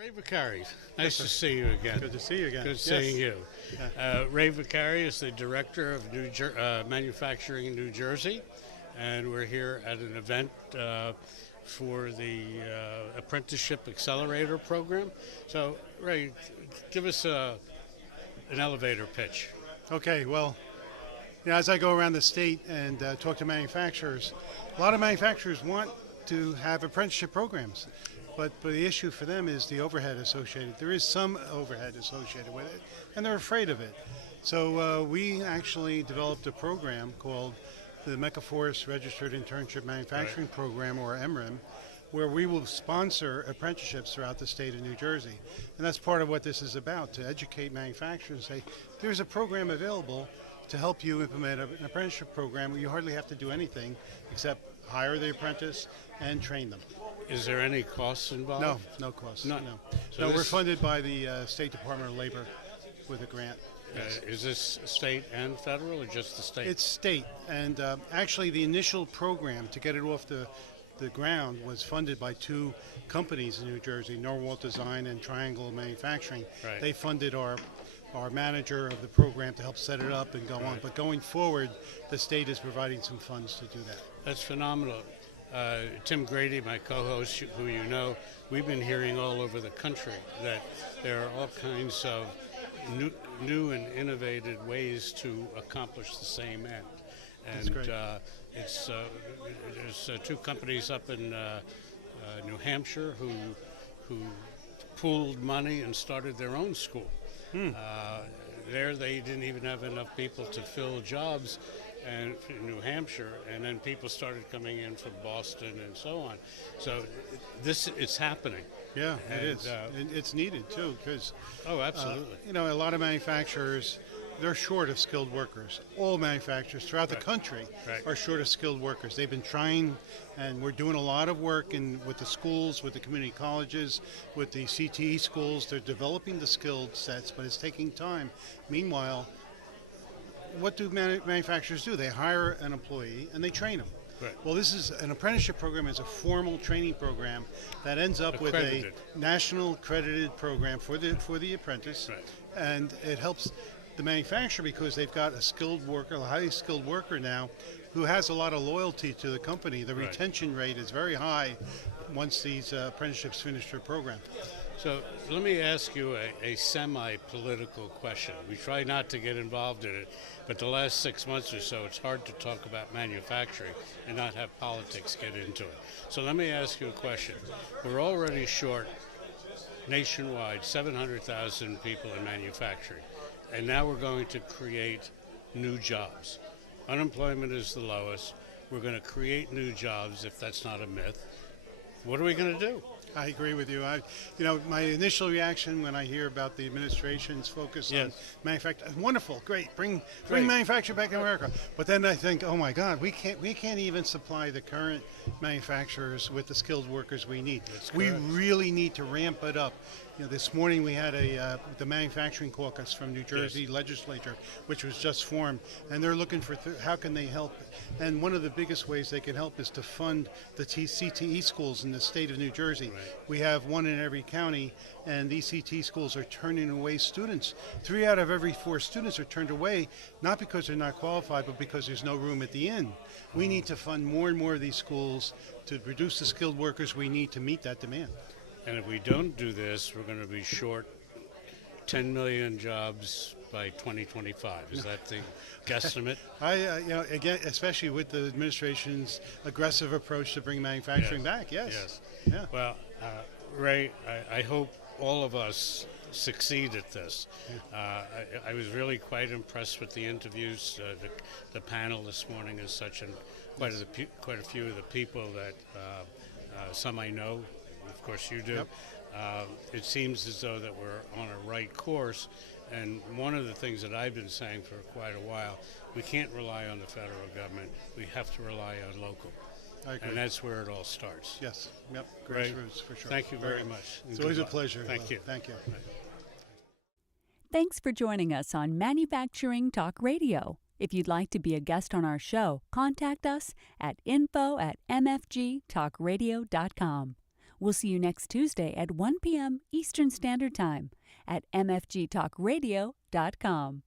Ray Vaccari, nice to see you again. Good to see you again. Good seeing you. Ray Vaccari is the director of manufacturing in New Jersey, and we're here at an event for the Apprenticeship Accelerator program. So, Ray, give us an elevator pitch. Okay, well, as I go around the state and talk to manufacturers, a lot of manufacturers want to have apprenticeship programs. But the issue for them is the overhead associated. There is some overhead associated with it, and they're afraid of it. So we actually developed a program called the Mechaforce Registered Internship Manufacturing Program, or MRIM, where we will sponsor apprenticeships throughout the state of New Jersey. And that's part of what this is about, to educate manufacturers and say, there's a program available to help you implement an apprenticeship program where you hardly have to do anything except hire the apprentice and train them. Is there any costs involved? No, no costs. No. So we're funded by the State Department of Labor with a grant. Yes. Is this state and federal, or just the state? It's state, and actually the initial program to get it off the ground was funded by two companies in New Jersey, Norwalk Design and Triangle Manufacturing. Right. They funded our manager of the program to help set it up and go on. But going forward, the state is providing some funds to do that. That's phenomenal. Tim Grady, my co-host, who you know, we've been hearing all over the country that there are all kinds of new and innovative ways to accomplish the same end. And that's great. There's two companies up in New Hampshire who pooled money and started their own school. There they didn't even have enough people to fill jobs and in New Hampshire, and then people started coming in from Boston and so on. So it's happening. Yeah, it is. It's needed too, because absolutely. A lot of manufacturers, they're short of skilled workers. All manufacturers throughout the country are short of skilled workers. They've been trying, and we're doing a lot of work with the schools, with the community colleges, with the CTE schools. They're developing the skilled sets, but it's taking time. Meanwhile, what do manufacturers do? They hire an employee and they train them. Right. Well, this is an apprenticeship program. Is a formal training program that ends up Accredited. with a national accredited program for the apprentice, and it helps the manufacturer because they've got a skilled worker, a highly skilled worker now, who has a lot of loyalty to the company. The retention rate is very high once these apprenticeships finish their program. So let me ask you a semi-political question. We try not to get involved in it, but the last 6 months or so, it's hard to talk about manufacturing and not have politics get into it. So let me ask you a question. We're already short nationwide 700,000 people in manufacturing, and now we're going to create new jobs. Unemployment is the lowest. We're going to create new jobs, if that's not a myth. What are we going to do? I agree with you. My initial reaction when I hear about the administration's focus on manufacturing, wonderful, great, bring manufacturing back to America. But then I think, oh my God, we can't even supply the current manufacturers with the skilled workers we need. We really need to ramp it up. This morning we had the manufacturing caucus from New Jersey legislature, which was just formed, and they're looking for how can they help. And one of the biggest ways they can help is to fund the CTE schools in the state of New Jersey. We have one in every county, and these CTE schools are turning away students. 3 out of every 4 students are turned away, not because they're not qualified, but because there's no room at the inn. We need to fund more and more of these schools to produce the skilled workers we need to meet that demand. And if we don't do this, we're going to be short 10 million jobs by 2025. Is that the guesstimate? Again, especially with the administration's aggressive approach to bring manufacturing back. Yes. Yeah. Well, Ray, I hope all of us succeed at this. I was really quite impressed with the interviews. The panel this morning is such, and quite a few of the people that some I know. Of course you do. It seems as though that we're on a right course, and one of the things that I've been saying for quite a while, we can't rely on the federal government. We have to rely on local. I agree. And that's where it all starts. Yes. Yep. Grassroots, for sure. Thank you very much. It's always a pleasure. Thank you. Thank you. Thanks for joining us on Manufacturing Talk Radio. If you'd like to be a guest on our show, contact us at info@mfgtalkradio.com. We'll see you next Tuesday at 1 p.m. Eastern Standard Time at mfgtalkradio.com.